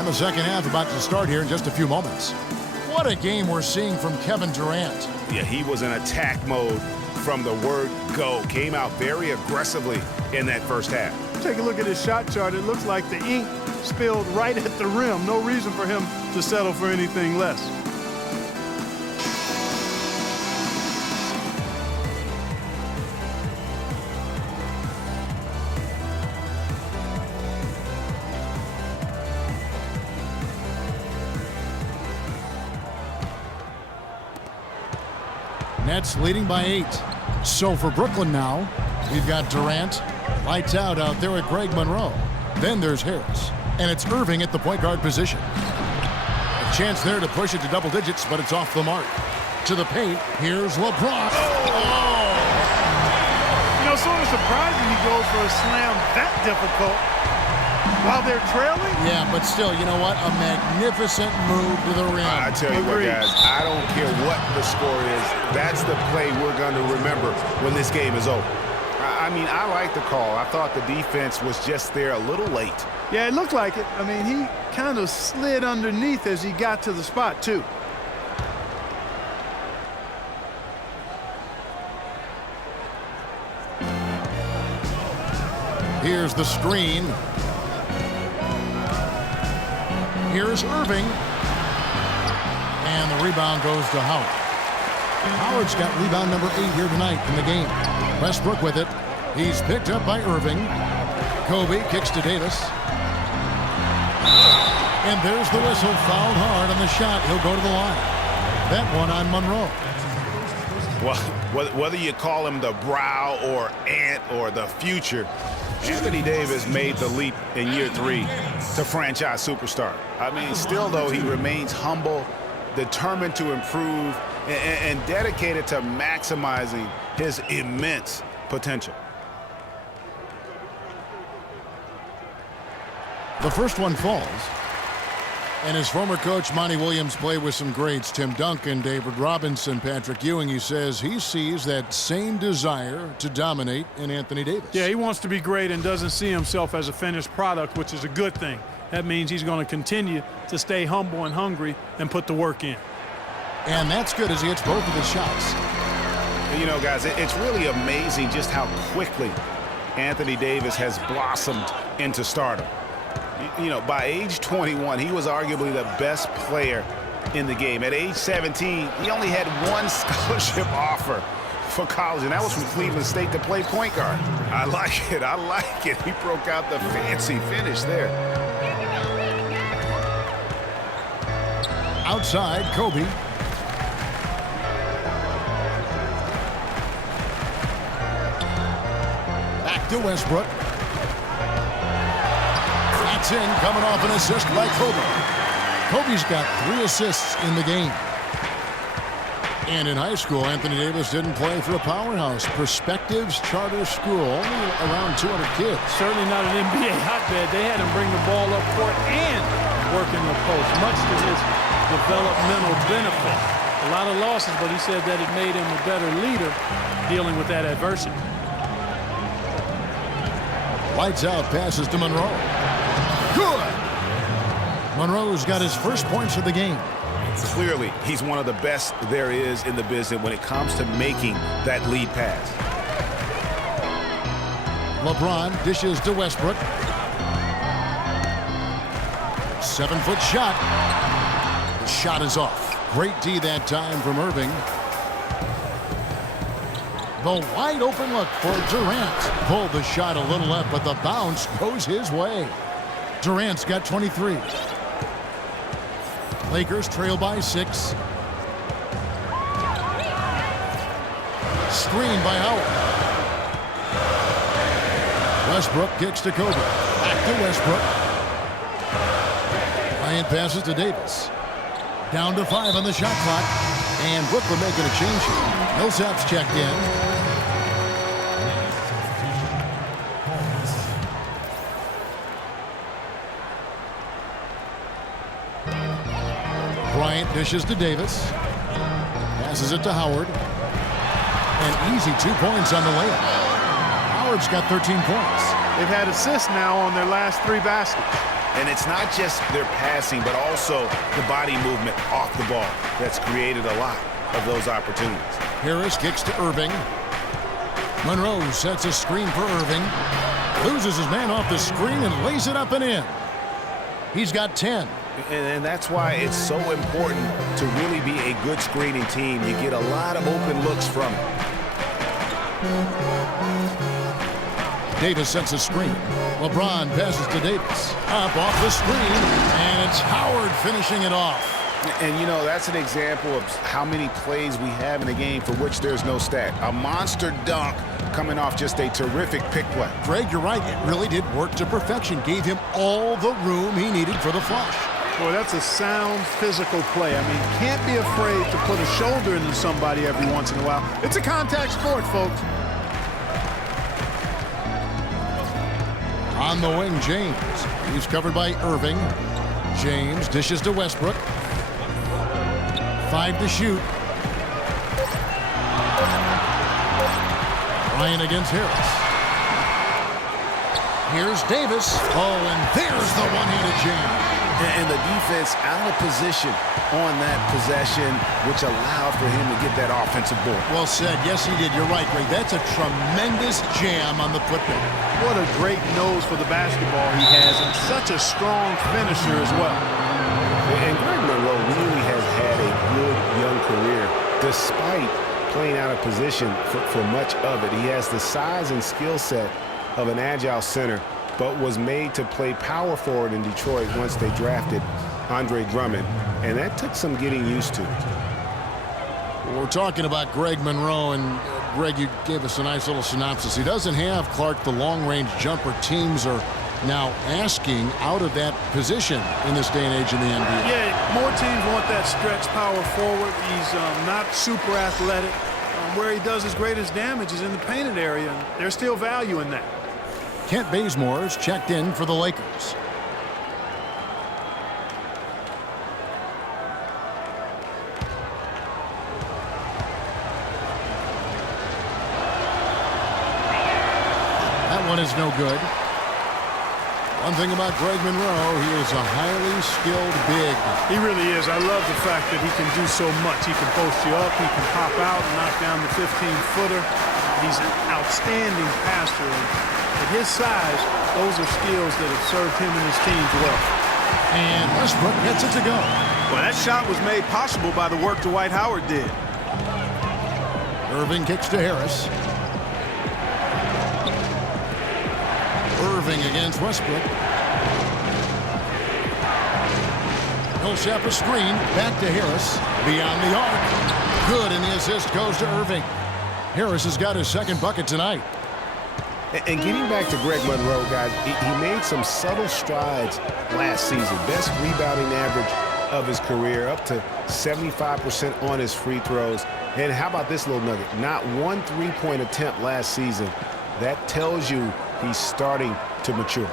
And the second half about to start here in just a few moments. What a game we're seeing from Kevin Durant. Yeah, he was in attack mode from the word go. Came out very aggressively in that first half. Take a look at his shot chart. It looks like the ink spilled right at the rim. No reason for him to settle for anything less. Nets leading by 8. So for Brooklyn now, we've got Durant. Lights out there at Greg Monroe. Then there's Harris. And it's Irving at the point guard position. A chance there to push it to double digits, but it's off the mark. To the paint, here's LeBron. You know, sort of surprising he goes for a slam that difficult while they're trailing. Yeah, but still, you know what? A magnificent move to the rim. I tell you what, guys, I don't care what the score is. That's the play we're going to remember when this game is over. I mean, I like the call. I thought the defense was just there a little late. Yeah, it looked like it. I mean, he kind of slid underneath as he got to the spot, too. Here's the screen. Here's Irving. And the rebound goes to Howard. Howard's got rebound number 8 here tonight in the game. Westbrook with it. He's picked up by Irving. Kobe kicks to Davis. And there's the whistle. Fouled hard on the shot. He'll go to the line. That one on Monroe. Well, whether you call him the brow or ant or the future, Anthony Davis made the leap in year 3 to franchise superstar. I mean, still, though, he remains humble, determined to improve, and dedicated to maximizing his immense potential. The first one falls. And his former coach, Monty Williams, played with some greats. Tim Duncan, David Robinson, Patrick Ewing. He says he sees that same desire to dominate in Anthony Davis. Yeah, he wants to be great and doesn't see himself as a finished product, which is a good thing. That means he's going to continue to stay humble and hungry and put the work in. And that's good as he hits both of his shots. You know, guys, it's really amazing just how quickly Anthony Davis has blossomed into stardom. You know, by age 21, he was arguably the best player in the game. At age 17, he only had one scholarship offer for college, and that was from Cleveland State to play point guard. I like it. I like it. He broke out the fancy finish there. Outside, Kobe. Back to Westbrook. That's in, coming off an assist by Kobe. Kobe's got 3 assists in the game. And in high school, Anthony Davis didn't play for a powerhouse. Perspectives Charter School, only around 200 kids. Certainly not an NBA hotbed. They had him bring the ball up court and work in the post, much to his developmental benefit. A lot of losses, but he said that it made him a better leader dealing with that adversity. Lights out, passes to Monroe. Good! Monroe's got his first points of the game. Clearly, he's one of the best there is in the business when it comes to making that lead pass. LeBron dishes to Westbrook. 7-foot shot. The shot is off. Great D that time from Irving. The wide open look for Durant. Pulled the shot a little left, but the bounce goes his way. Durant's got 23. Lakers trail by 6. Screen by Howard. Westbrook kicks to Kobe. Back to Westbrook. Bryant passes to Davis. Down to 5 on the shot clock. And Brooklyn making a change here. Millsap's checked in. Bryant dishes to Davis. Passes it to Howard. An easy 2 points on the layup. Howard's got 13 points. They've had assists now on their last 3 baskets. And it's not just their passing, but also the body movement off the ball that's created a lot of those opportunities. Harris kicks to Irving. Monroe sets a screen for Irving. Loses his man off the screen and lays it up and in. He's got 10. And that's why it's so important to really be a good screening team. You get a lot of open looks from it. Davis sets a screen. LeBron passes to Davis. Up off the screen, and it's Howard finishing it off. And, you know, that's an example of how many plays we have in a game for which there's no stat. A monster dunk coming off just a terrific pick play. Greg, you're right. It really did work to perfection. Gave him all the room he needed for the flush. Boy, that's a sound physical play. I mean, can't be afraid to put a shoulder into somebody every once in a while. It's a contact sport, folks. On the wing, James. He's covered by Irving. James dishes to Westbrook. 5 to shoot. Ryan against Harris. Here's Davis. Oh, and there's the one-handed jam. And the defense out of position on that possession, which allowed for him to get that offensive board. Well said. Yes, he did. You're right, Greg. That's a tremendous jam on the putback. What a great nose for the basketball he has, and such a strong finisher as well. And Greg Monroe really has had a good young career, despite playing out of position for much of it. He has the size and skill set of an agile center, but was made to play power forward in Detroit once they drafted Andre Drummond, and that took some getting used to. We're talking about Greg Monroe, and Greg, you gave us a nice little synopsis. He doesn't have, Clark, the long-range jumper teams are now asking out of that position in this day and age in the NBA. Yeah, more teams want that stretch power forward. He's not super athletic. Where he does his greatest damage is in the painted area, and there's still value in that. Kent Bazemore's checked in for the Lakers. That one is no good. One thing about Greg Monroe, he is a highly skilled big. He really is. I love the fact that he can do so much. He can post you up, he can pop out and knock down the 15-footer. He's an outstanding passer. At his size, those are skills that have served him and his teams well. And Westbrook gets it to go. Well, that shot was made possible by the work Dwight Howard did. Irving kicks to Harris. Irving against Westbrook. Millsap a screen. Back to Harris. Beyond the arc. Good, and the assist goes to Irving. Harris has got his second bucket tonight. And getting back to Greg Monroe, guys, he made some subtle strides last season. Best rebounding average of his career, up to 75% on his free throws. And how about this little nugget? Not one three-point attempt last season. That tells you he's starting to mature.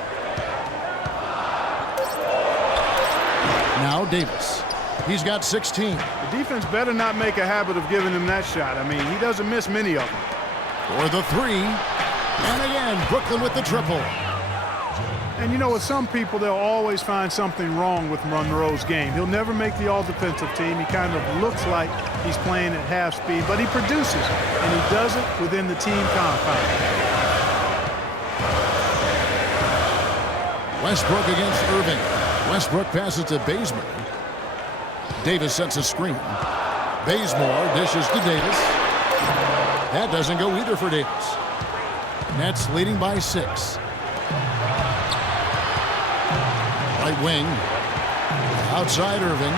Now Davis. He's got 16. The defense better not make a habit of giving him that shot. I mean, he doesn't miss many of them. For the three. And again, Brooklyn with the triple. And you know, with some people, they'll always find something wrong with Monroe's game. He'll never make the all-defensive team. He kind of looks like he's playing at half speed, but he produces, and he does it within the team compound. Westbrook against Irving. Westbrook passes to Bazemore. Davis sets a screen. Bazemore dishes to Davis. That doesn't go either for Davis. Nets leading by 6. Right wing. Outside Irving.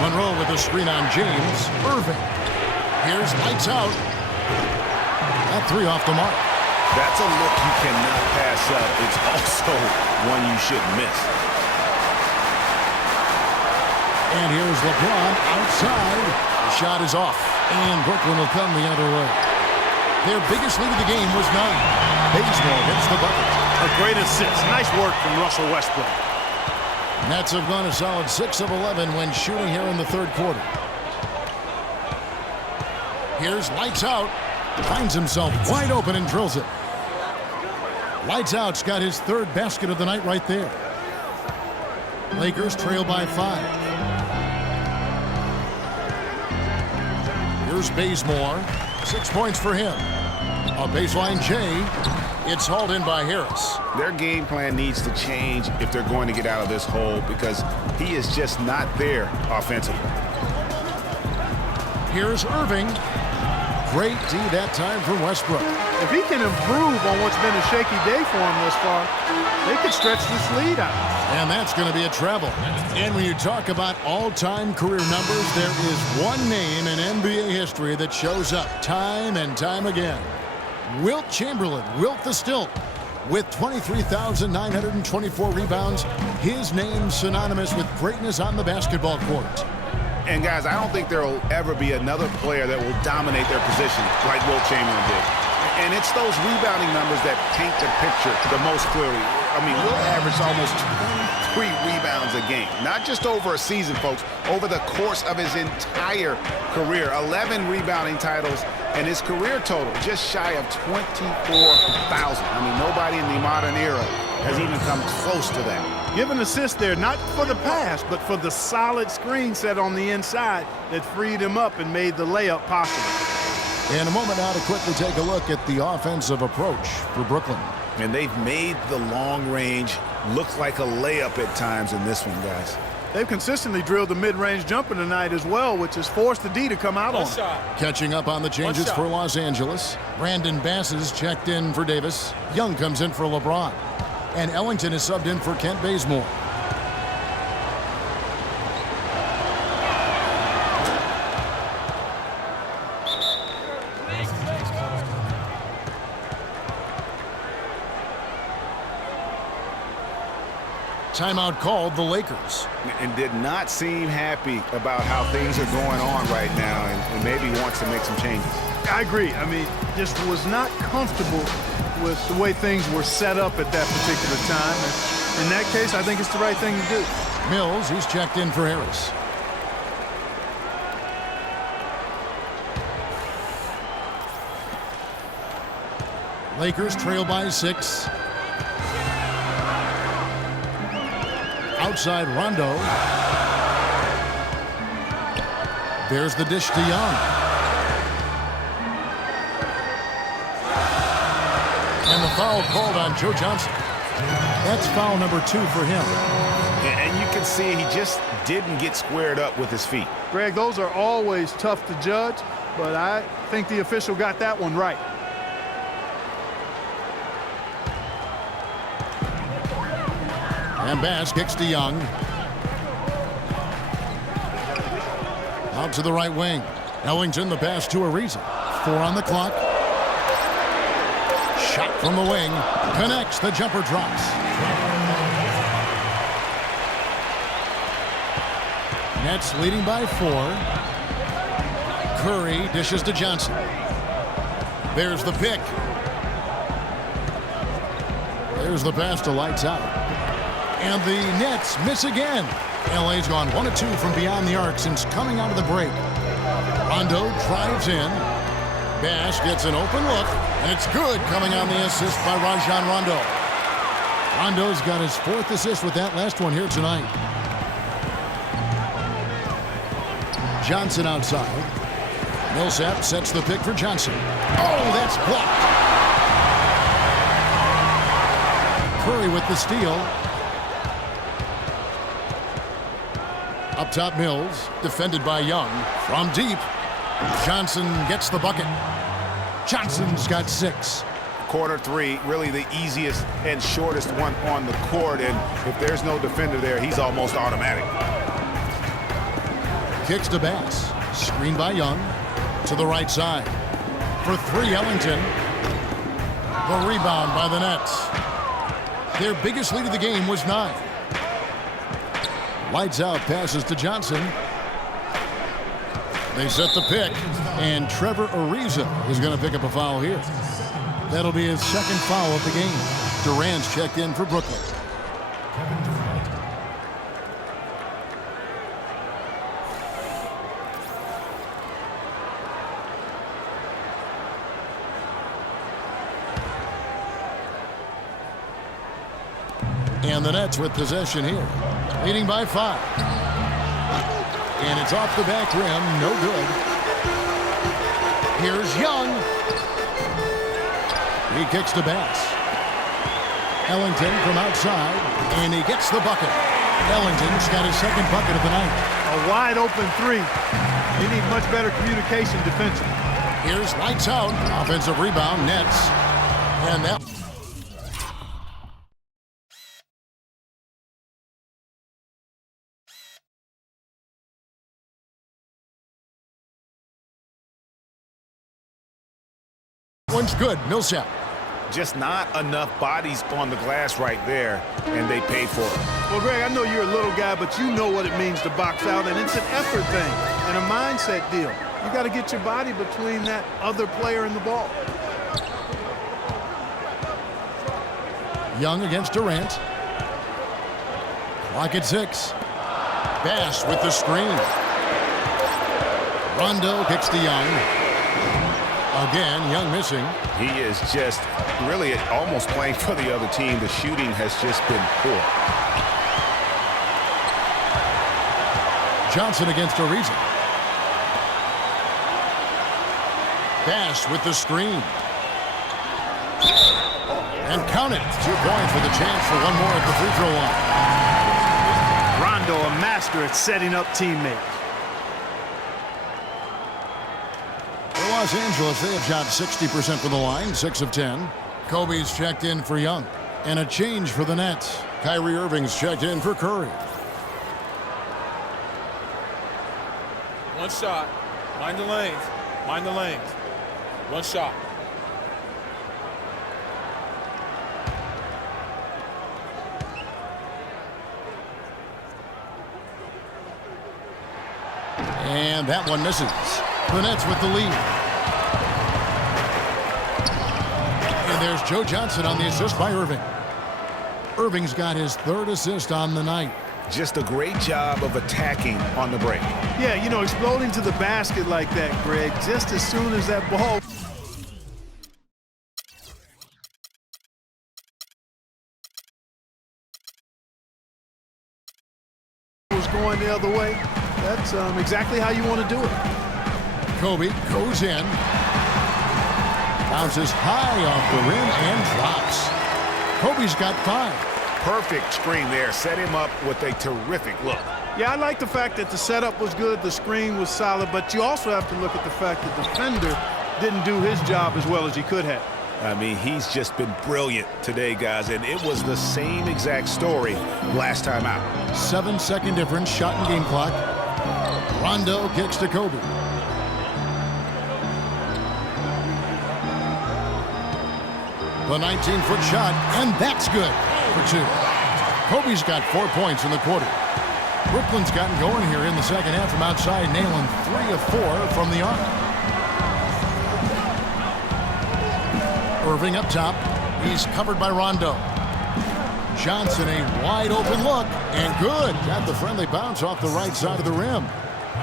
Monroe with a screen on James. Irving. Here's lights out. That three off the mark. That's a look you cannot pass up. It's also one you shouldn't miss. And here's LeBron outside. The shot is off. And Brooklyn will come the other way. Their biggest lead of the game was 9. Bazemore hits the bucket. A great assist. Nice work from Russell Westbrook. Nets have gone a solid 6 of 11 when shooting here in the third quarter. Here's lights out. Finds himself wide open and drills it. Lights out's got his third basket of the night right there. Lakers trail by 5. Here's Bazemore. 6 points for him. A baseline J. It's hauled in by Harris. Their game plan needs to change if they're going to get out of this hole because he is just not there offensively. Here's Irving. Great D that time from Westbrook. If he can improve on what's been a shaky day for him thus far, they could stretch this lead out. And that's going to be a treble. And when you talk about all-time career numbers, there is one name in NBA history that shows up time and time again. Wilt Chamberlain, Wilt the Stilt, with 23,924 rebounds. His name synonymous with greatness on the basketball court. And guys, I don't think there will ever be another player that will dominate their position like Wilt Chamberlain did. And it's those rebounding numbers that paint the picture the most clearly. I mean, Wilt averaged almost 23 rebounds a game. Not just over a season, folks, over the course of his entire career. 11 rebounding titles, and his career total just shy of 24,000. I mean, nobody in the modern era has even come close to that. Give an assist there, not for the pass, but for the solid screen set on the inside that freed him up and made the layup possible. In a moment now to quickly take a look at the offensive approach for Brooklyn. And they've made the long range look like a layup at times in this one, guys. They've consistently drilled the mid-range jumper tonight as well, which has forced the D to come out on him. Catching up on the changes for Los Angeles. Brandon Bass is checked in for Davis. Young comes in for LeBron. And Ellington is subbed in for Kent Bazemore. Timeout called the Lakers. And did not seem happy about how things are going on right now and maybe wants to make some changes. I agree. I mean, just was not comfortable with the way things were set up at that particular time. And in that case, I think it's the right thing to do. Mills, he's checked in for Harris. Lakers trail by 6. Outside Rondo. There's the dish to Young. And the foul called on Joe Johnson. That's foul number 2 for him. And you can see he just didn't get squared up with his feet. Greg, those are always tough to judge, but I think the official got that one right. And Bass kicks to Young. Out to the right wing. Ellington the pass to Ariza. 4 on the clock. Shot from the wing. Connects. The jumper drops. Nets leading by 4. Curry dishes to Johnson. There's the pick. There's the pass to Lights Out. And the Nets miss again. LA's gone 1 of 2 from beyond the arc since coming out of the break. Rondo drives in. Bass gets an open look, and it's good coming on the assist by Rajon Rondo. Rondo's got his 4th assist with that last one here tonight. Johnson outside. Millsap sets the pick for Johnson. Oh, that's blocked. Curry with the steal. Up top, Mills, defended by Young. From deep, Johnson gets the bucket. Johnson's got 6. Quarter 3, really the easiest and shortest one on the court, and if there's no defender there, he's almost automatic. Kicks to Bass. Screen by Young. To the right side. For 3, Ellington. The rebound by the Nets. Their biggest lead of the game was 9. Lights Out passes to Johnson. They set the pick, and Trevor Ariza is going to pick up a foul here. That'll be his 2nd foul of the game. Durant's checked in for Brooklyn. And the Nets with possession here, leading by 5. And it's off the back rim, no good. Here's Young. He kicks to Bass. Ellington from outside, and he gets the bucket. Ellington's got his second bucket of the night. A wide open three. You need much better communication defensively. Here's lights out. Offensive rebound, Nets. And that... one's good. Millsap. Just not enough bodies on the glass right there, and they paid for it. Well, Greg, I know you're a little guy, but you know what it means to box out, and it's an effort thing and a mindset deal. You got to get your body between that other player and the ball. Young against Durant. Clock at 6. Bass with the screen. Rondo kicks to Young. Again, Young missing. He is just really almost playing for the other team. The shooting has just been poor. Johnson against Ariza. Bass with the screen. And count it. 2 points with a chance for one more at the free throw line. Rondo, a master at setting up teammates. For Los Angeles, they have shot 60% from the line, 6 of 10. Kobe's checked in for Young. And a change for the Nets. Kyrie Irving's checked in for Curry. One shot. Mind the lanes. Mind the lanes. One shot. And that one misses. The Nets with the lead. And there's Joe Johnson on the assist by Irving. Irving's got his 3rd assist on the night. Just a great job of attacking on the break. Yeah, you know, exploding to the basket like that, Greg, just as soon as that ball was going the other way. That's exactly how you want to do it. Kobe goes in. Bounces high off the rim and drops. Kobe's got 5. Perfect screen there. Set him up with a terrific look. Yeah, I like the fact that the setup was good, the screen was solid, but you also have to look at the fact that the defender didn't do his job as well as he could have. I mean, he's just been brilliant today, guys, and it was the same exact story last time out. 7-second difference, shot and game clock. Rondo kicks to Kobe. The 19-foot shot, and that's good for 2. Kobe's got 4 points in the quarter. Brooklyn's gotten going here in the second half from outside, nailing 3 of 4 from the arc. Irving up top. He's covered by Rondo. Johnson, a wide open look, and good. Got the friendly bounce off the right side of the rim.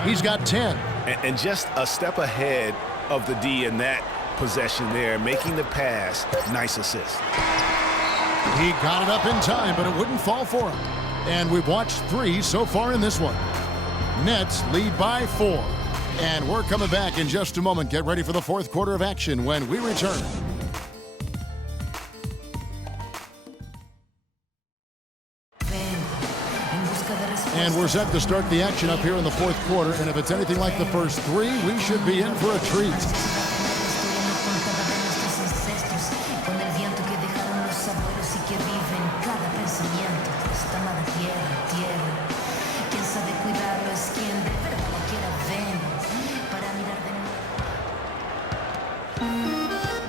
He's got 10. And just a step ahead of the D in that possession there, making the pass. Nice assist. He got it up in time, but it wouldn't fall for him. And we've watched 3 so far in this one. Nets lead by 4. And we're coming back in just a moment. Get ready for the 4th quarter of action when we return. And we're set to start the action up here in the 4th quarter. And if it's anything like the first 3, we should be in for a treat.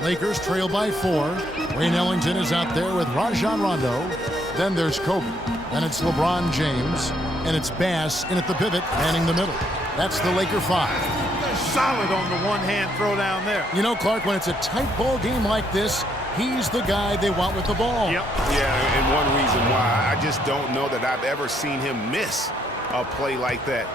Lakers trail by 4. Wayne Ellington is out there with Rajon Rondo. Then there's Kobe. And it's LeBron James. And it's Bass in at the pivot, manning the middle. That's the Laker 5. Solid on the one-hand throw down there. You know, Clark, when it's a tight ball game like this, he's the guy they want with the ball. Yep. Yeah, and one reason why I just don't know that I've ever seen him miss a play like that.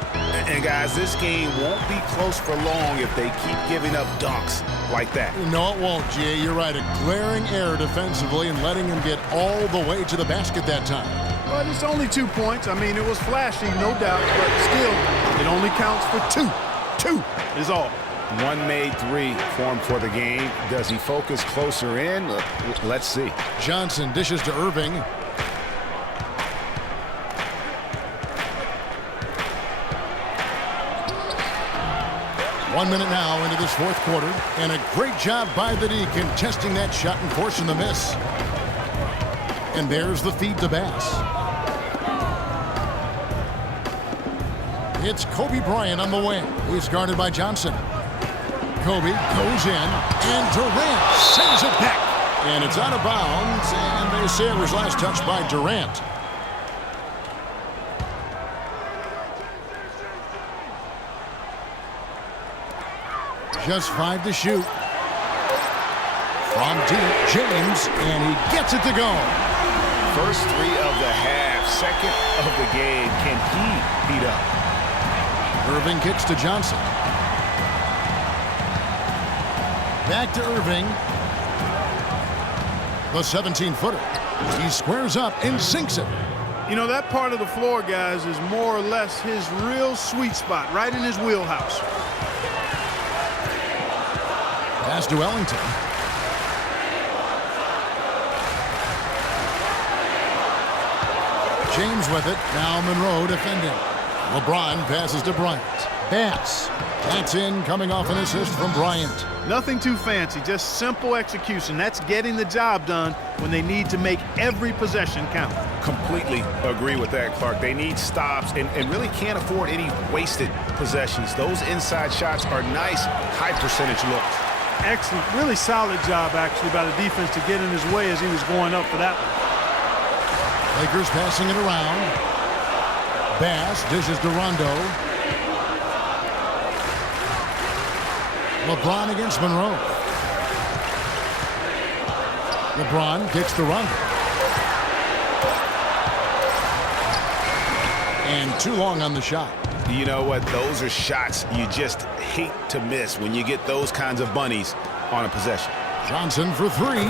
And guys, this game won't be close for long if they keep giving up dunks like that. No, it won't, Jay. You're right. A glaring error defensively and letting him get all the way to the basket that time. But it's only 2 points. I mean, it was flashy, no doubt, but still, it only counts for 2. 2 is all. One made three formed for the game. Does he focus closer in? Let's see. Johnson dishes to Irving. One minute now into this fourth quarter, and a great job by the D contesting that shot and forcing the miss. And there's the feed to Bass. It's Kobe Bryant on the wing. He's guarded by Johnson. Kobe goes in, and Durant sends it back. And it's out of bounds, and they say it was last touched by Durant. Just 5 to shoot. From deep, James, and he gets it to go. First three of the half, second of the game. Can he heat up? Irving kicks to Johnson. Back to Irving. The 17-footer. He squares up and sinks it. You know, that part of the floor, guys, is more or less his real sweet spot, right in his wheelhouse. Pass to Ellington. James with it. Now Monroe defending. LeBron passes to Bryant. Bass. That's in, coming off an assist from Bryant. Nothing too fancy, just simple execution. That's getting the job done when they need to make every possession count. Completely agree with that, Clark. They need stops and really can't afford any wasted possessions. Those inside shots are nice, high percentage looks. Excellent, really solid job, actually, by the defense to get in his way as he was going up for that one. Lakers passing it around. Bass dishes to Rondo. LeBron against Monroe. LeBron kicks to Rondo. And too long on the shot. You know what? Those are shots you just hate to miss when you get those kinds of bunnies on a possession. Johnson for three.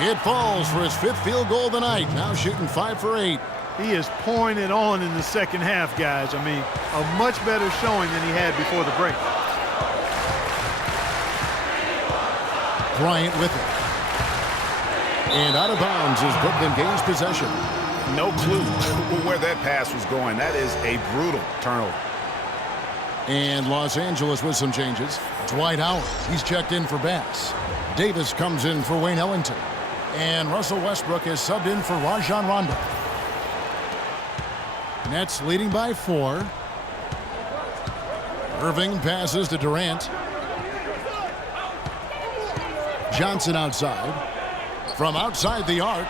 It falls for his 5th field goal of the night. Now shooting 5 for 8. He is pouring it on in the second half, guys. I mean, a much better showing than he had before the break. Bryant with it. And out of bounds as Brooklyn gains possession. No clue where that pass was going. That is a brutal turnover. And Los Angeles with some changes. Dwight Howard, he's checked in for Bass. Davis comes in for Wayne Ellington. And Russell Westbrook is subbed in for Rajon Rondo. Nets leading by 4. Irving passes to Durant. Johnson outside. From outside the arc.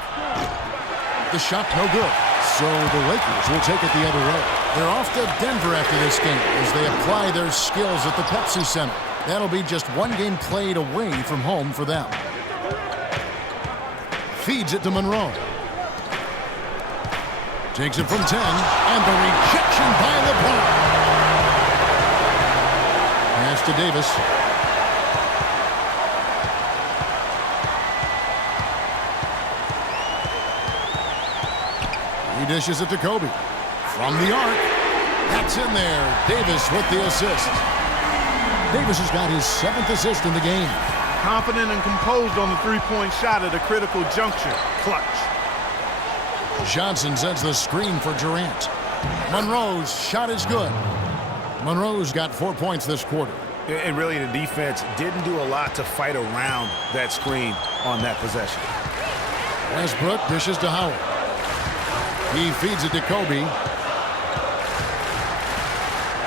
The shot no good. So the Lakers will take it the other way. They're off to Denver after this game as they apply their skills at the Pepsi Center. That'll be just one game played away from home for them. Feeds it to Monroe. Takes it from 10, and the rejection by LeBron. Pass to Davis. He dishes it to Kobe. From the arc. That's in there. Davis with the assist. Davis has got his 7th assist in the game. Confident and composed on the three-point shot at a critical juncture. Clutch. Johnson sends the screen for Durant. Monroe's shot is good. Monroe's got 4 points this quarter. And really, the defense didn't do a lot to fight around that screen on that possession. Westbrook dishes to Howard. He feeds it to Kobe.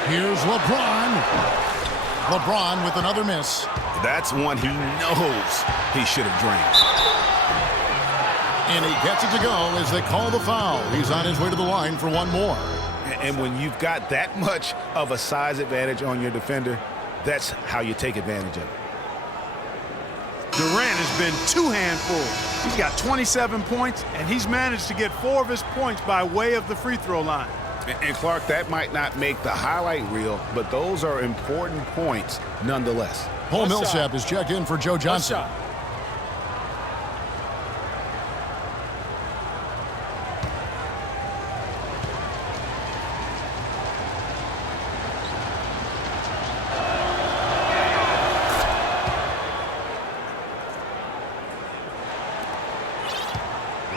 Here's LeBron. LeBron with another miss. That's one he knows he should have drained. And he gets it to go as they call the foul. He's on his way to the line for one more. And when you've got that much of a size advantage on your defender, that's how you take advantage of it. Durant has been 2 handfuls. He's got 27 points, and he's managed to get 4 of his points by way of the free throw line. And Clark, that might not make the highlight reel, but those are important points nonetheless. Paul Millsap is checked in for Joe Johnson.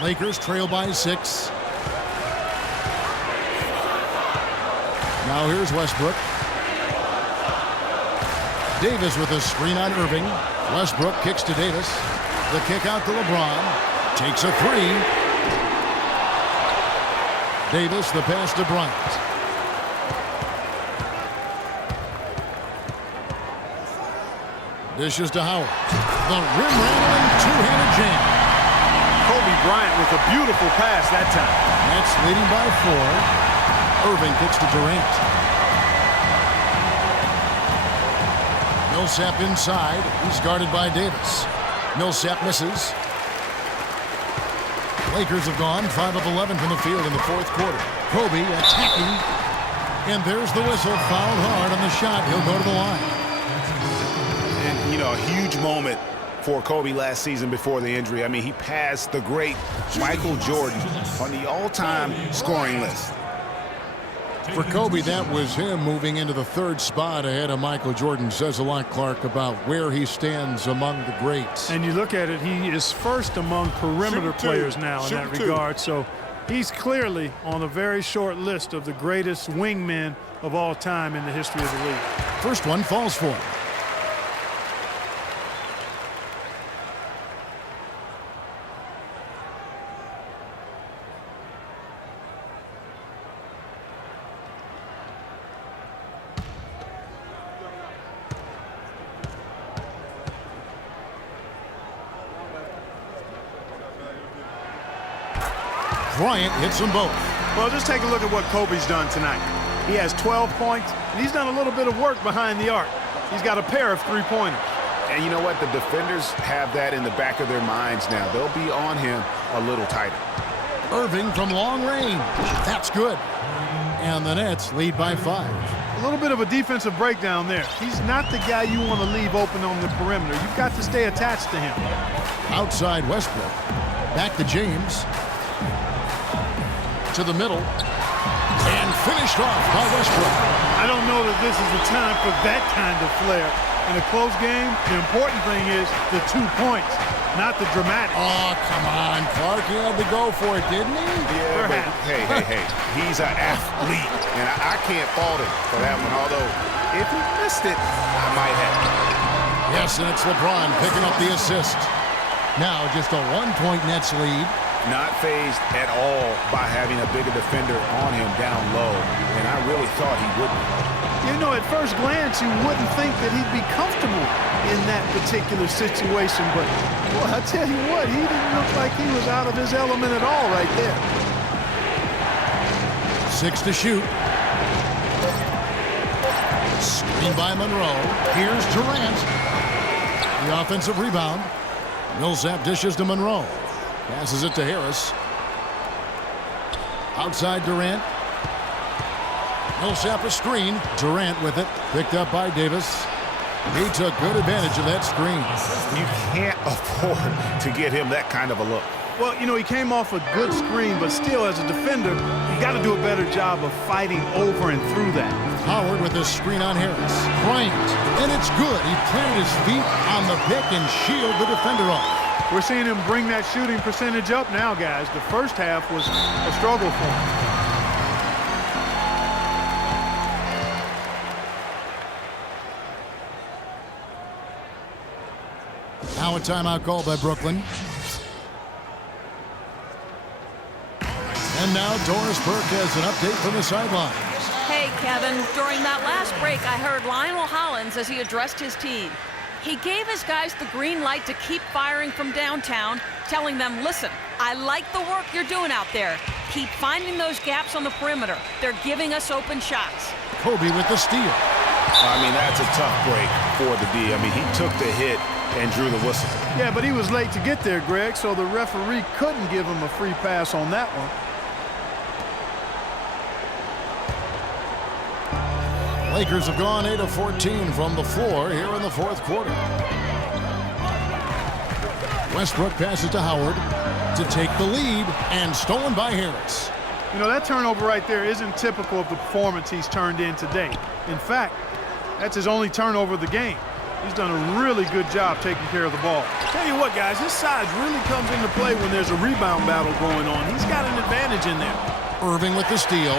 Lakers trail by 6. Now here's Westbrook. Davis with a screen on Irving. Westbrook kicks to Davis. The kick out to LeBron. Takes a 3. Davis, the pass to Bryant. Dishes to Howard. The rim-rattling two-handed jam. Kobe Bryant with a beautiful pass that time. Nets leading by 4. Irving kicks to Durant. Millsap inside. He's guarded by Davis. Millsap misses. Lakers have gone 5 of 11 from the field in the fourth quarter. Kobe attacking. And there's the whistle. Fouled hard on the shot. He'll go to the line. And, you know, a huge moment for Kobe last season before the injury. I mean, he passed the great Michael Jordan on the all-time scoring list. For Kobe, that was him moving into the 3rd spot ahead of Michael Jordan. Says a lot, Clark, about where he stands among the greats. And you look at it, he is first among perimeter players now in that regard. So he's clearly on a very short list of the greatest wingmen of all time in the history of the league. First one falls for him. Bryant hits them both. Well, just take a look at what Kobe's done tonight. He has 12 points, and he's done a little bit of work behind the arc. He's got a pair of 3-pointers. And you know what? The defenders have that in the back of their minds now. They'll be on him a little tighter. Irving from long range. That's good. And the Nets lead by 5. A little bit of a defensive breakdown there. He's not the guy you want to leave open on the perimeter. You've got to stay attached to him. Outside Westbrook. Back to James. To the middle. And finished off by Westbrook. I don't know that this is the time for that kind of flair. In a close game, the important thing is the 2 points, not the dramatic. Oh, come on, Clark. He had to go for it, didn't he? Yeah, but hey. He's an athlete, and I can't fault him for that one. Although, if he missed it, I might have. Yes, and it's LeBron picking up the assist. Now just a 1-point Nets lead. Not fazed at all by having a bigger defender on him down low, and I really thought he wouldn't. You know, at first glance, you wouldn't think that he'd be comfortable in that particular situation, but, well, I tell you what, he didn't look like he was out of his element at all right there. 6 to shoot. Screen by Monroe. Here's Durant. The offensive rebound. Millsap dishes to Monroe. Passes it to Harris. Outside Durant. Millsap a screen. Durant with it. Picked up by Davis. He took good advantage of that screen. You can't afford to get him that kind of a look. Well, you know, he came off a good screen, but still, as a defender, you got to do a better job of fighting over and through that. Howard with a screen on Harris. Bryant. And it's good. He planted his feet on the pick and shielded the defender off. We're seeing him bring that shooting percentage up now, guys. The first half was a struggle for him. Now a timeout called by Brooklyn. And now Doris Burke has an update from the sidelines. Hey, Kevin. During that last break, I heard Lionel Hollins as he addressed his team. He gave his guys the green light to keep firing from downtown, telling them, listen, I like the work you're doing out there. Keep finding those gaps on the perimeter. They're giving us open shots. Kobe with the steal. I mean, that's a tough break for the D. I mean, he took the hit and drew the whistle. Yeah, but he was late to get there, Greg, so the referee couldn't give him a free pass on that one. Lakers have gone 8 of 14 from the floor here in the fourth quarter. Westbrook passes to Howard to take the lead, and stolen by Harris. You know, that turnover right there isn't typical of the performance he's turned in today. In fact, that's his only turnover of the game. He's done a really good job taking care of the ball. Tell you what, guys, his size really comes into play when there's a rebound battle going on. He's got an advantage in there. Irving with the steal.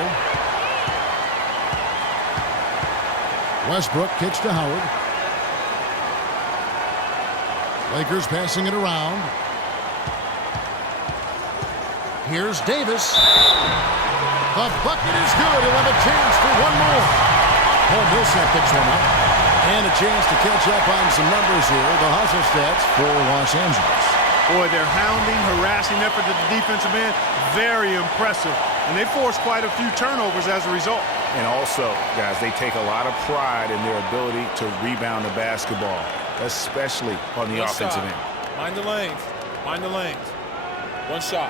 Westbrook kicks to Howard. Lakers passing it around. Here's Davis. The bucket is good. He'll have a chance for one more. Paul Millsap picks one up. And a chance to catch up on some numbers here. The hustle stats for Los Angeles. Boy, their hounding, harassing effort at the defensive end, very impressive. And they forced quite a few turnovers as a result. And also, guys, they take a lot of pride in their ability to rebound the basketball, especially on the offensive end. Mind the lanes. Mind the lanes. One shot.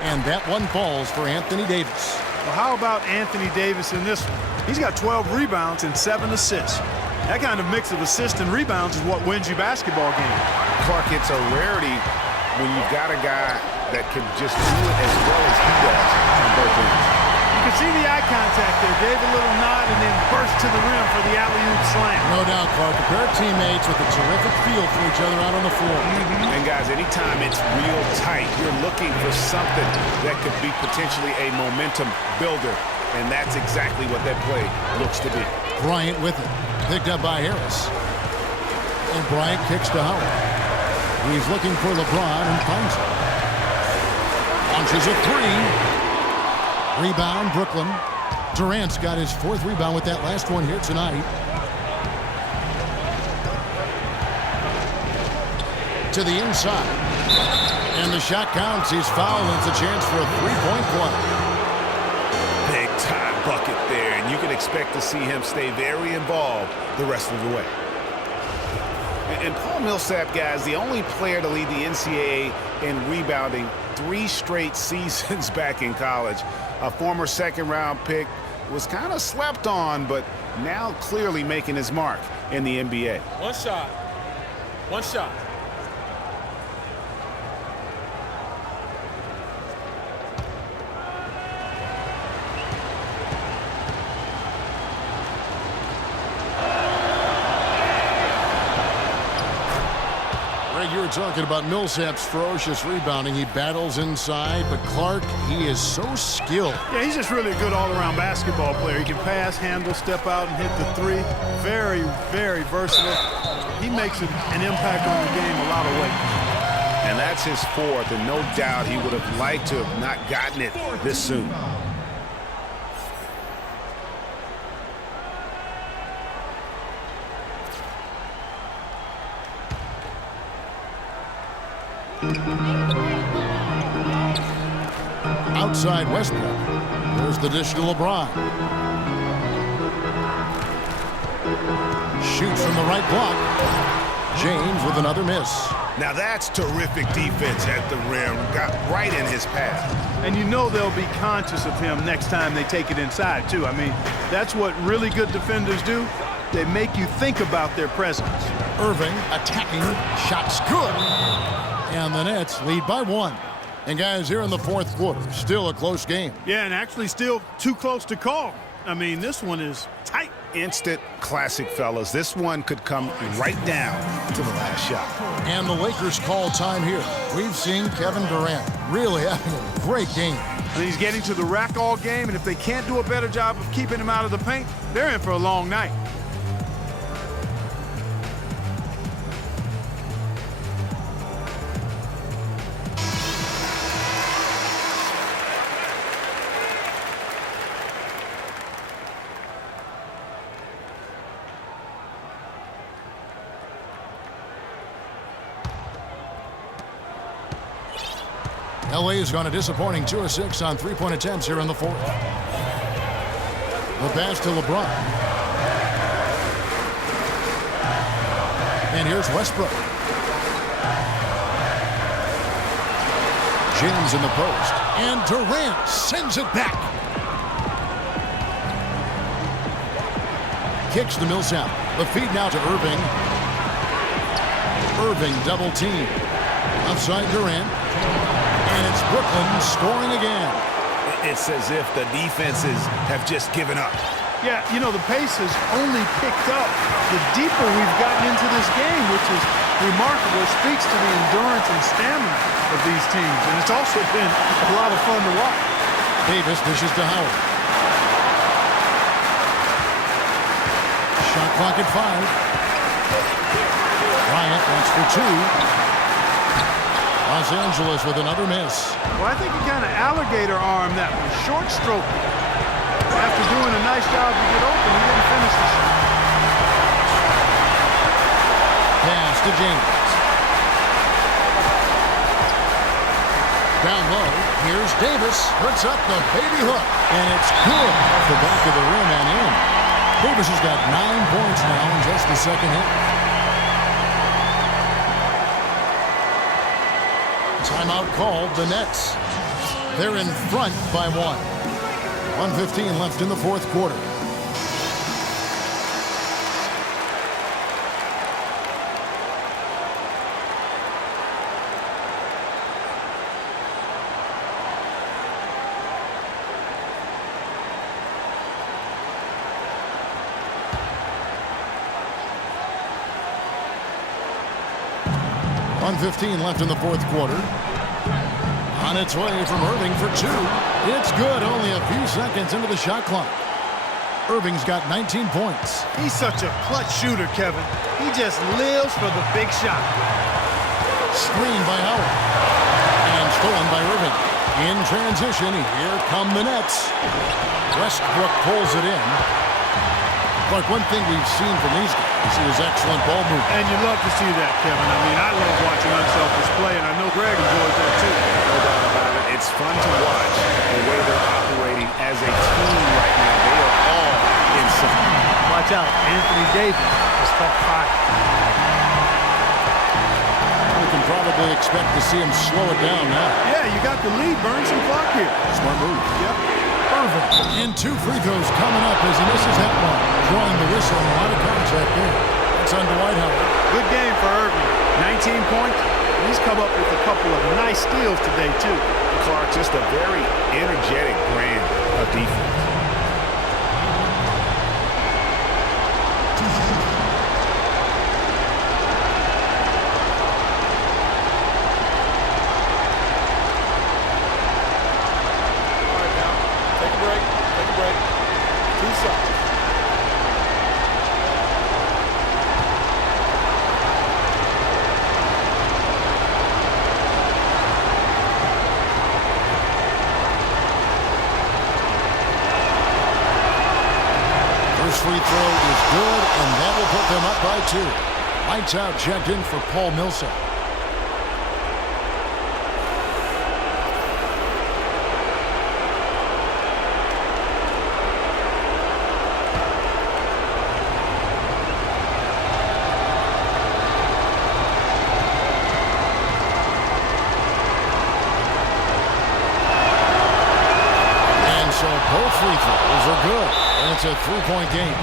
And that one falls for Anthony Davis. Well, how about Anthony Davis in this one? He's got 12 rebounds and 7 assists. That kind of mix of assists and rebounds is what wins you basketball games. Clark, it's a rarity when you've got a guy that can just do it as well as he does on both ends. You can see the eye contact there. Gave a little nod and then burst to the rim for the alley-oop slam. No doubt, Clark. A pair of teammates with a terrific feel for each other out on the floor. And guys, anytime it's real tight, you're looking for something that could be potentially a momentum builder. And that's exactly what that play looks to be. Bryant with it. Picked up by Harris. And Bryant kicks to Howard. He's looking for LeBron and finds him. Launches a three. Rebound, Brooklyn. Durant's got his 4th rebound with that last one here tonight. To the inside. And the shot counts. He's fouled, and it's a chance for a three-point play. Big time bucket there, and you can expect to see him stay very involved the rest of the way. And Paul Millsap, guys, the only player to lead the NCAA in rebounding 3 straight seasons back in college. A former second-round pick, was kind of slept on, but now clearly making his mark in the NBA. One shot. One shot. You were talking about Millsap's ferocious rebounding. He battles inside, but Clark, he is so skilled. Yeah, he's just really a good all-around basketball player. He can pass, handle, step out, and hit the three. Very, very versatile. He makes an impact on the game a lot of ways. And that's his 4th, and no doubt he would have liked to have not gotten it this soon. Outside Westbrook. There's the dish to LeBron. Shoots from the right block. James with another miss. Now that's terrific defense at the rim. Got right in his path. And you know they'll be conscious of him next time they take it inside, too. I mean, that's what really good defenders do. They make you think about their presence. Irving attacking. Shots good. And the Nets lead by 1. And guys, here in the fourth quarter, still a close game. Yeah, and actually still too close to call. I mean, this one is tight. Instant classic, fellas. This one could come right down to the last shot. And the Lakers call time here. We've seen Kevin Durant really having a great game. And he's getting to the rack all game, and if they can't do a better job of keeping him out of the paint, they're in for a long night. LA has gone a disappointing 2 of 6 on three-point attempts here in the fourth. The pass to LeBron. And here's Westbrook. jams in the post. And Durant sends it back. Kicks to Millsap. The feed now to Irving. Irving double team. Outside Durant. And it's Brooklyn scoring again. It's as if the defenses have just given up. Yeah, you know, the pace has only picked up the deeper we've gotten into this game, which is remarkable. It speaks to the endurance and stamina of these teams, and it's also been a lot of fun to watch. Davis dishes to Howard. Shot clock at 5. Bryant wants for 2. Los Angeles with another miss. Well, I think he kind of alligator armed that one, short stroke. After doing a nice job to get open, he didn't finish the shot. Pass to James. Down low, here's Davis. Puts up the baby hook. And it's good off the back of the rim and in. Davis has got 9 points now in just the second half. Timeout called, the Nets. They're in front by 1. 1:15 left in the fourth quarter. .115 left in the fourth quarter. On its way from Irving for 2. It's good, only a few seconds into the shot clock. Irving's got 19 points. He's such a clutch shooter, Kevin. He just lives for the big shot. Screen by Howard. And stolen by Irving. In transition, here come the Nets. Westbrook pulls it in. But one thing we've seen from these guys is excellent ball movement. And you love to see that, Kevin. I mean, I love watching unselfish play, and I know Greg enjoys that too. No doubt about it. It's fun to watch the way they're operating as a team right now. They are all in sync. Watch out. Anthony Davis has caught fire. We can probably expect to see him slow it down now. Yeah, you got the lead. Burn some clock here. Smart move. Yep. Irving. And 2 free throws coming up as he misses that one. Drawing the whistle and a lot of contact there. That's on Dwight Howard. Good game for Irving. 19 points. He's come up with a couple of nice steals today, too. Clark, just a very energetic brand of defense. Free throw is good, and that will put them up by 2. Lights out checked in for Paul Millsap. And so both free throws are good. And it's a 3-point game.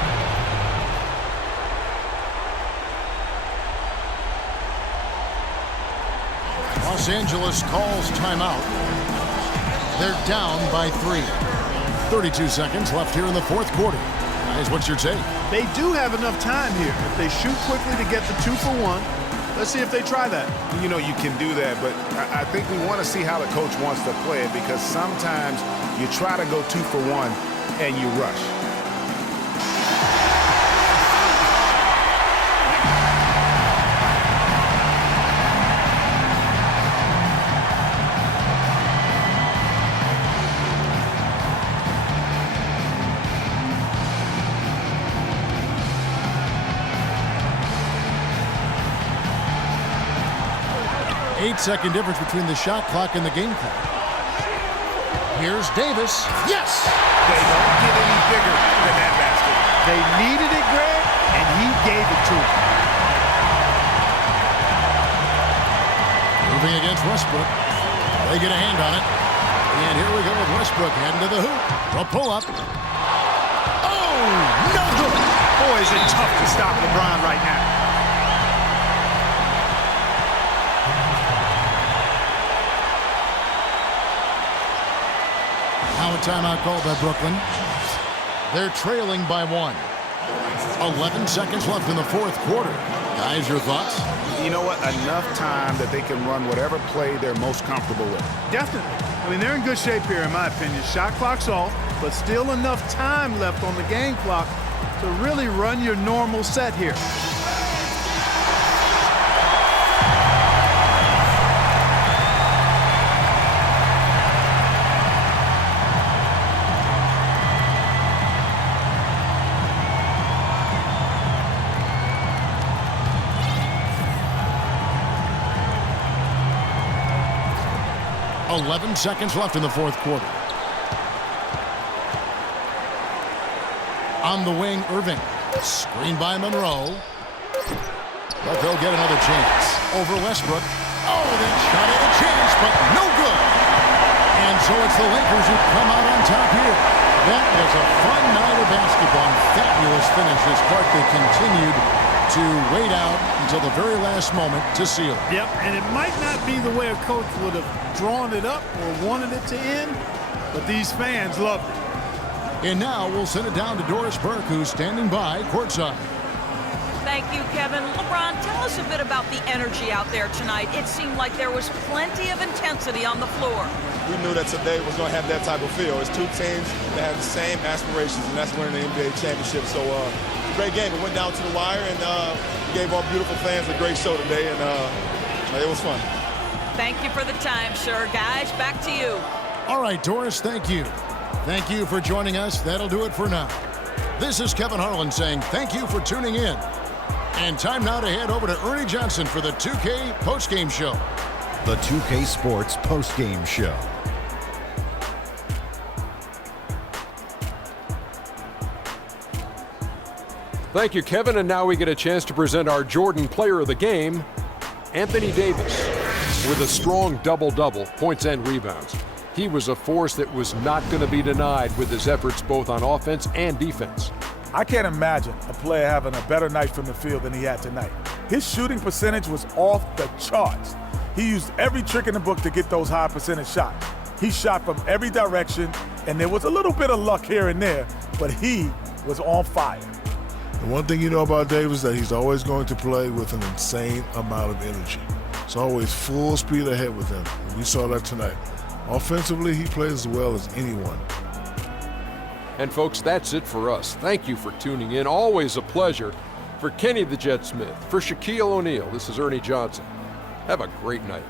Los Angeles calls timeout. They're down by 3. 32 seconds left here in the fourth quarter. Guys, what's your take? They do have enough time here. If they shoot quickly to get the 2 for 1, let's see if they try that. You know, you can do that, but I think we want to see how the coach wants to play it, because sometimes you try to go 2 for 1 and you rush. Eight-second difference between the shot clock and the game clock. Here's Davis. Yes! They don't get any bigger than that basket. They needed it, Greg, and he gave it to them. Moving against Westbrook. They get a hand on it. And here we go with Westbrook heading to the hoop. A pull-up. Oh, no good. Boy, is it tough to stop LeBron right now. Now a timeout called by Brooklyn. They're trailing by 1. 11 seconds left in the fourth quarter. Guys, your thoughts? You know what? Enough time that they can run whatever play they're most comfortable with. Definitely. I mean, they're in good shape here, in my opinion. Shot clock's off, but still enough time left on the game clock to really run your normal set here. .11 seconds left in the fourth quarter. On the wing, Irving. Screen by Monroe. But they'll get another chance. Over Westbrook. Oh, that shot had a chance, but no good. And so it's the Lakers who come out on top here. That was a fun night of basketball. Fabulous finish as Clark they continued to wait out until the very last moment to seal it. Yep, and it might not be the way a coach would have drawn it up or wanted it to end, but these fans loved it. And now we'll send it down to Doris Burke, who's standing by courtside. Thank you, Kevin. LeBron, tell us a bit about the energy out there tonight. It seemed like there was plenty of intensity on the floor. We knew that today was going to have that type of feel. It's two teams that have the same aspirations, and that's winning the NBA championship. So, great game. It went down to the wire, and gave our beautiful fans a great show today, and it was fun. Thank you for the time, sir. Guys, back to you. All right, Doris, thank you. Thank you for joining us. That'll do it for now. This is Kevin Harlan saying thank you for tuning in. And time now to head over to Ernie Johnson for the 2K postgame show. The 2K Sports postgame show. Thank you, Kevin. And now we get a chance to present our Jordan Player of the Game, Anthony Davis, with a strong double-double, points and rebounds. He was a force that was not going to be denied with his efforts both on offense and defense. I can't imagine a player having a better night from the field than he had tonight. His shooting percentage was off the charts. He used every trick in the book to get those high percentage shots. He shot from every direction, and there was a little bit of luck here and there, but he was on fire. The one thing you know about Davis is that he's always going to play with an insane amount of energy. It's always full speed ahead with him, and we saw that tonight. Offensively, he plays as well as anyone. And folks, that's it for us. Thank you for tuning in. Always a pleasure. For Kenny the Jet Smith, for Shaquille O'Neal, this is Ernie Johnson. Have a great night.